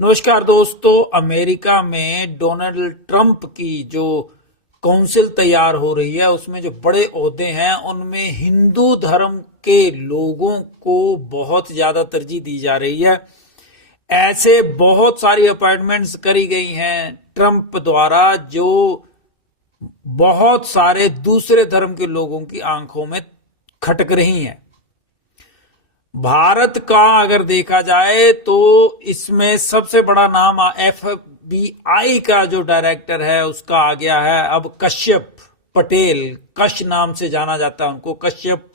नमस्कार दोस्तों। अमेरिका में डोनाल्ड ट्रंप की जो काउंसिल तैयार हो रही है उसमें जो बड़े ओहदे हैं उनमें हिंदू धर्म के लोगों को बहुत ज्यादा तरजीह दी जा रही है। ऐसे बहुत सारी अपॉइंटमेंट्स करी गई हैं ट्रंप द्वारा जो बहुत सारे दूसरे धर्म के लोगों की आंखों में खटक रही हैं। भारत का अगर देखा जाए तो इसमें सबसे बड़ा नाम FBI का जो डायरेक्टर है उसका आ गया है अब कश्यप पटेल। कश नाम से जाना जाता है उनको, कश्यप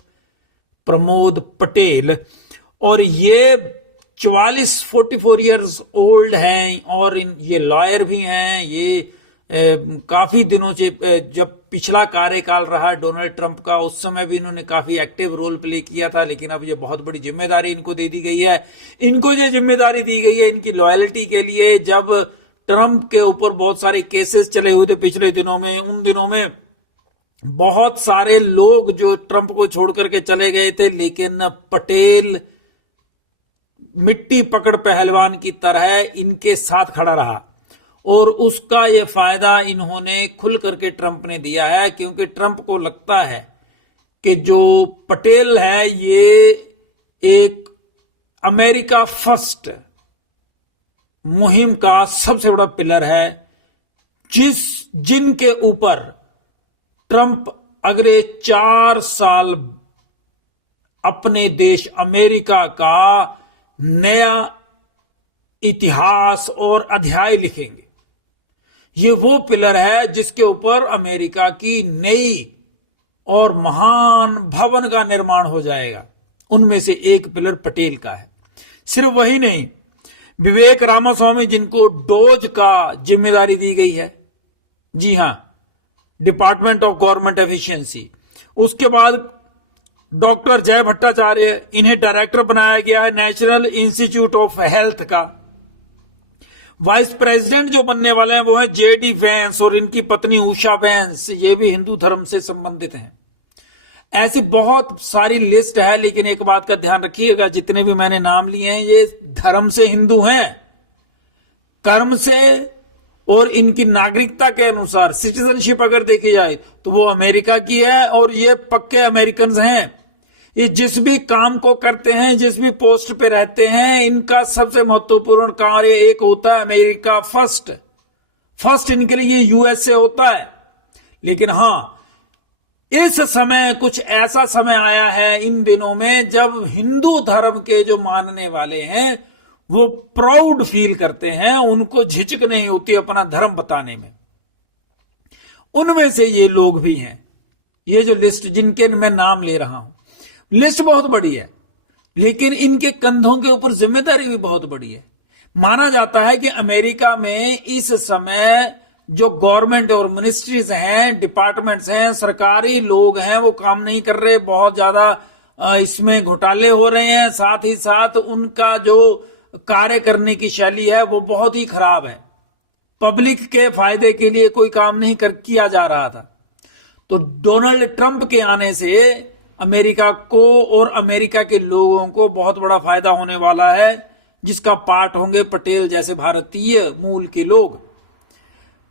प्रमोद पटेल। और ये 44 ईयर्स ओल्ड हैं और ये लॉयर भी हैं। ये काफी दिनों से जब पिछला कार्यकाल रहा डोनाल्ड ट्रंप का उस समय भी इन्होंने काफी एक्टिव रोल प्ले किया था, लेकिन अब ये बहुत बड़ी जिम्मेदारी इनको दे दी गई है। इनको ये जिम्मेदारी दी गई है इनकी लॉयल्टी के लिए। जब ट्रंप के ऊपर बहुत सारे केसेस चले हुए थे पिछले दिनों में, उन दिनों में बहुत सारे लोग जो ट्रंप को छोड़ करके चले गए थे, लेकिन पटेल मिट्टी पकड़ पहलवान की तरह इनके साथ खड़ा रहा और उसका ये फायदा इन्होंने खुल करके ट्रंप ने दिया है, क्योंकि ट्रंप को लगता है कि जो पटेल है ये एक अमेरिका फर्स्ट मुहिम का सबसे बड़ा पिलर है, जिनके ऊपर ट्रंप अगले 4 साल अपने देश अमेरिका का नया इतिहास और अध्याय लिखेंगे। ये वो पिलर है जिसके ऊपर अमेरिका की नई और महान भवन का निर्माण हो जाएगा। उनमें से एक पिलर पटेल का है। सिर्फ वही नहीं, विवेक रामास्वामी जिनको डोज का जिम्मेदारी दी गई है, जी हां, डिपार्टमेंट ऑफ गवर्नमेंट एफिशिएंसी। उसके बाद डॉक्टर जय भट्टाचार्य, इन्हें डायरेक्टर बनाया गया है नेशनल इंस्टीट्यूट ऑफ हेल्थ का। वाइस प्रेसिडेंट जो बनने वाले हैं वो है JD वैंस और इनकी पत्नी उषा वैंस, ये भी हिंदू धर्म से संबंधित हैं। ऐसी बहुत सारी लिस्ट है, लेकिन एक बात का ध्यान रखिएगा, जितने भी मैंने नाम लिए हैं ये धर्म से हिंदू हैं, कर्म से और इनकी नागरिकता के अनुसार सिटीजनशिप अगर देखी जाए तो वो अमेरिका की है और ये पक्के अमेरिकन हैं। ये जिस भी काम को करते हैं, जिस भी पोस्ट पे रहते हैं, इनका सबसे महत्वपूर्ण कार्य एक होता है अमेरिका फर्स्ट। फर्स्ट इनके लिए USA होता है। लेकिन हां, इस समय कुछ ऐसा समय आया है इन दिनों में जब हिंदू धर्म के जो मानने वाले हैं वो प्राउड फील करते हैं, उनको झिझक नहीं होती अपना धर्म बताने में। उनमें से ये लोग भी हैं। ये जो लिस्ट जिनके मैं नाम ले रहा हूं, लिस्ट बहुत बड़ी है, लेकिन इनके कंधों के ऊपर जिम्मेदारी भी बहुत बड़ी है। माना जाता है कि अमेरिका में इस समय जो गवर्नमेंट और मिनिस्ट्रीज हैं, डिपार्टमेंट्स हैं, सरकारी लोग हैं, वो काम नहीं कर रहे। बहुत ज्यादा इसमें घोटाले हो रहे हैं। साथ ही साथ उनका जो कार्य करने की शैली है वो बहुत ही खराब है। पब्लिक के फायदे के लिए कोई काम नहीं किया जा रहा था। तो डोनाल्ड ट्रंप के आने से अमेरिका को और अमेरिका के लोगों को बहुत बड़ा फायदा होने वाला है, जिसका पार्ट होंगे पटेल जैसे भारतीय मूल के लोग।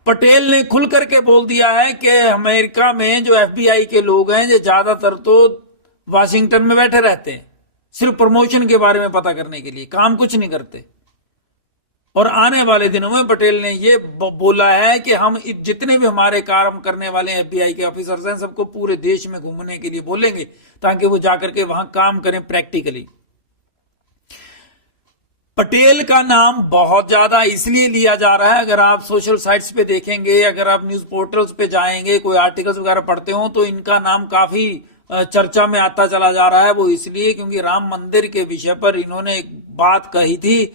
पटेल ने खुल करके बोल दिया है कि अमेरिका में जो FBI के लोग हैं, जो ज्यादातर तो वाशिंगटन में बैठे रहते हैं, सिर्फ प्रमोशन के बारे में पता करने के लिए, काम कुछ नहीं करते। और आने वाले दिनों में पटेल ने ये बोला है कि हम जितने भी हमारे काम करने वाले FBI के ऑफिसर्स हैं सबको पूरे देश में घूमने के लिए बोलेंगे, ताकि वो जाकर के वहां काम करें प्रैक्टिकली। पटेल का नाम बहुत ज्यादा इसलिए लिया जा रहा है, अगर आप सोशल साइट्स पे देखेंगे, अगर आप न्यूज पोर्टल्स पे जाएंगे, कोई आर्टिकल्स वगैरह पढ़ते हो, तो इनका नाम काफी चर्चा में आता चला जा रहा है। वो इसलिए क्योंकि राम मंदिर के विषय पर इन्होंने एक बात कही थी।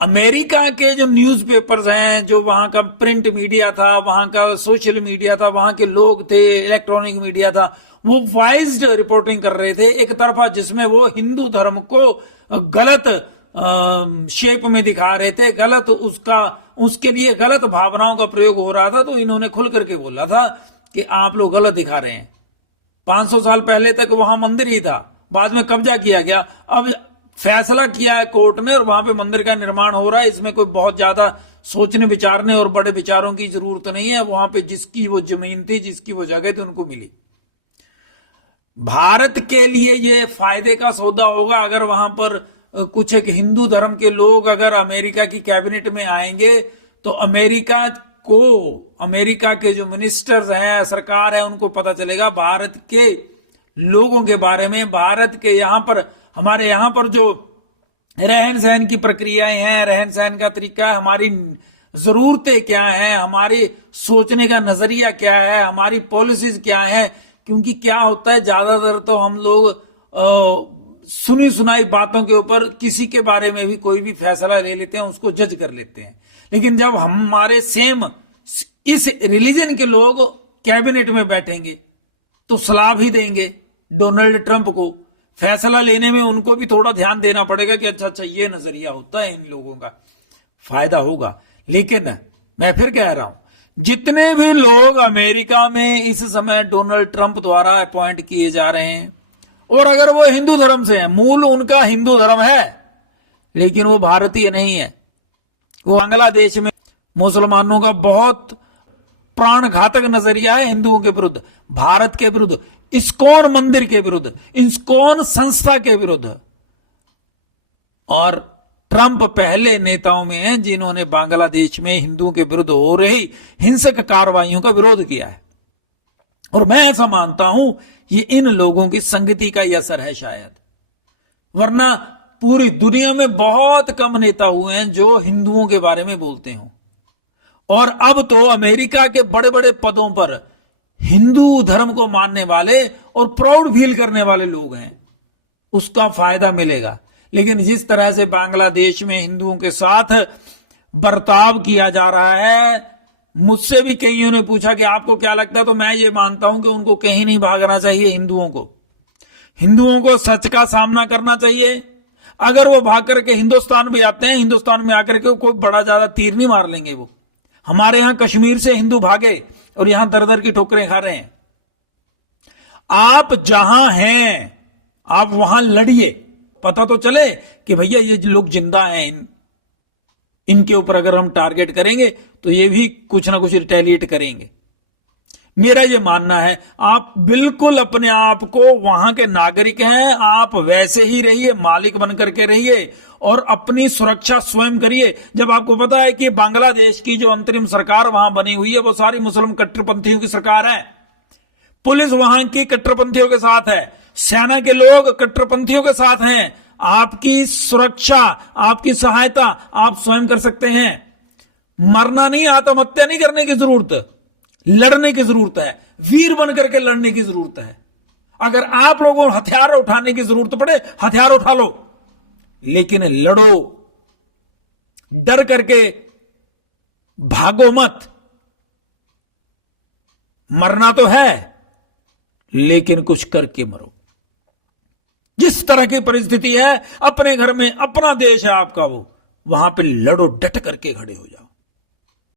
अमेरिका के जो न्यूज़पेपर्स हैं, जो वहां का प्रिंट मीडिया था, वहां का सोशल मीडिया था, वहां के लोग थे, इलेक्ट्रॉनिक मीडिया था, वो वाइज्ड रिपोर्टिंग कर रहे थे एक तरफा, जिसमें वो हिंदू धर्म को गलत शेप में दिखा रहे थे, गलत उसके लिए गलत भावनाओं का प्रयोग हो रहा था। तो इन्होंने खुल करके बोला था कि आप लोग गलत दिखा रहे हैं। 500 साल पहले तक वहां मंदिर ही था, बाद में कब्जा किया गया। अब फैसला किया है कोर्ट ने और वहां पे मंदिर का निर्माण हो रहा है, इसमें कोई बहुत ज्यादा सोचने विचारने और बड़े विचारों की जरूरत नहीं है। वहां पे जिसकी वो जमीन थी, जिसकी वो जगह थी, उनको मिली। भारत के लिए ये फायदे का सौदा होगा अगर वहां पर कुछ एक हिंदू धर्म के लोग अगर अमेरिका की कैबिनेट में आएंगे, तो अमेरिका के जो मिनिस्टर्स हैं, सरकार है, उनको पता चलेगा भारत के लोगों के बारे में, भारत के यहां पर, हमारे यहां पर जो रहन सहन की प्रक्रियाएं हैं, रहन सहन का तरीका है, हमारी जरूरतें क्या हैं, हमारी सोचने का नजरिया क्या है, हमारी पॉलिसीज क्या है। क्योंकि क्या होता है, ज्यादातर तो हम लोग सुनी सुनाई बातों के ऊपर किसी के बारे में भी कोई भी फैसला ले लेते हैं, उसको जज कर लेते हैं। लेकिन जब हमारे सेम इस रिलीजन के लोग कैबिनेट में बैठेंगे तो सलाह भी देंगे डोनाल्ड ट्रंप को। फैसला लेने में उनको भी थोड़ा ध्यान देना पड़ेगा कि अच्छा ये नजरिया होता है, इन लोगों का फायदा होगा। लेकिन मैं फिर कह रहा हूं, जितने भी लोग अमेरिका में इस समय डोनाल्ड ट्रंप द्वारा अपॉइंट किए जा रहे हैं, और अगर वो हिंदू धर्म से हैं, मूल उनका हिंदू धर्म है, लेकिन वो भारतीय नहीं है, वो बांग्लादेश में मुसलमानों का बहुत प्राण घातक नजरिया है हिंदुओं के विरुद्ध, भारत के विरुद्ध, इस्कॉन मंदिर के विरुद्ध, इस्कॉन संस्था के विरुद्ध। और ट्रंप पहले नेताओं में हैं जिन्होंने बांग्लादेश में हिंदुओं के विरुद्ध हो रही हिंसक कार्रवाइयों का विरोध किया है। और मैं ऐसा मानता हूं ये इन लोगों की संगति का ही असर है शायद, वरना पूरी दुनिया में बहुत कम नेता हुए हैं जो हिंदुओं के बारे में बोलते हों। और अब तो अमेरिका के बड़े बड़े पदों पर हिंदू धर्म को मानने वाले और प्राउड फील करने वाले लोग हैं, उसका फायदा मिलेगा। लेकिन जिस तरह से बांग्लादेश में हिंदुओं के साथ बर्ताव किया जा रहा है, मुझसे भी कईयों ने पूछा कि आपको क्या लगता है, तो मैं ये मानता हूं कि उनको कहीं नहीं भागना चाहिए। हिंदुओं को सच का सामना करना चाहिए। अगर वो भाग करके हिंदुस्तान भी आते हैं, हिंदुस्तान में आकर के कोई बड़ा ज्यादा तीर नहीं मार लेंगे वो। हमारे यहां कश्मीर से हिंदू भागे और यहां दर दर की ठोकरें खा रहे हैं। आप जहां हैं आप वहां लड़िए, पता तो चले कि भैया ये लोग जिंदा हैं, इनके ऊपर अगर हम टारगेट करेंगे तो ये भी कुछ ना कुछ रिटेलिएट करेंगे। मेरा ये मानना है, आप बिल्कुल अपने आप को वहां के नागरिक हैं, आप वैसे ही रहिए, मालिक बन करके रहिए और अपनी सुरक्षा स्वयं करिए। जब आपको पता है कि बांग्लादेश की जो अंतरिम सरकार वहां बनी हुई है वो सारी मुस्लिम कट्टरपंथियों की सरकार है, पुलिस वहां की कट्टरपंथियों के साथ है, सेना के लोग कट्टरपंथियों के साथ हैं। आपकी सुरक्षा, आपकी सहायता आप स्वयं कर सकते हैं। मरना नहीं, आत्महत्या नहीं करने की जरूरत, लड़ने की जरूरत है, वीर बन करके लड़ने की जरूरत है। अगर आप लोगों को हथियार उठाने की जरूरत पड़े, हथियार उठा लो, लेकिन लड़ो, डर करके भागो मत। मरना तो है लेकिन कुछ करके मरो। जिस तरह की परिस्थिति है, अपने घर में अपना देश है आपका, वो वहां पे लड़ो, डट करके खड़े हो जाओ।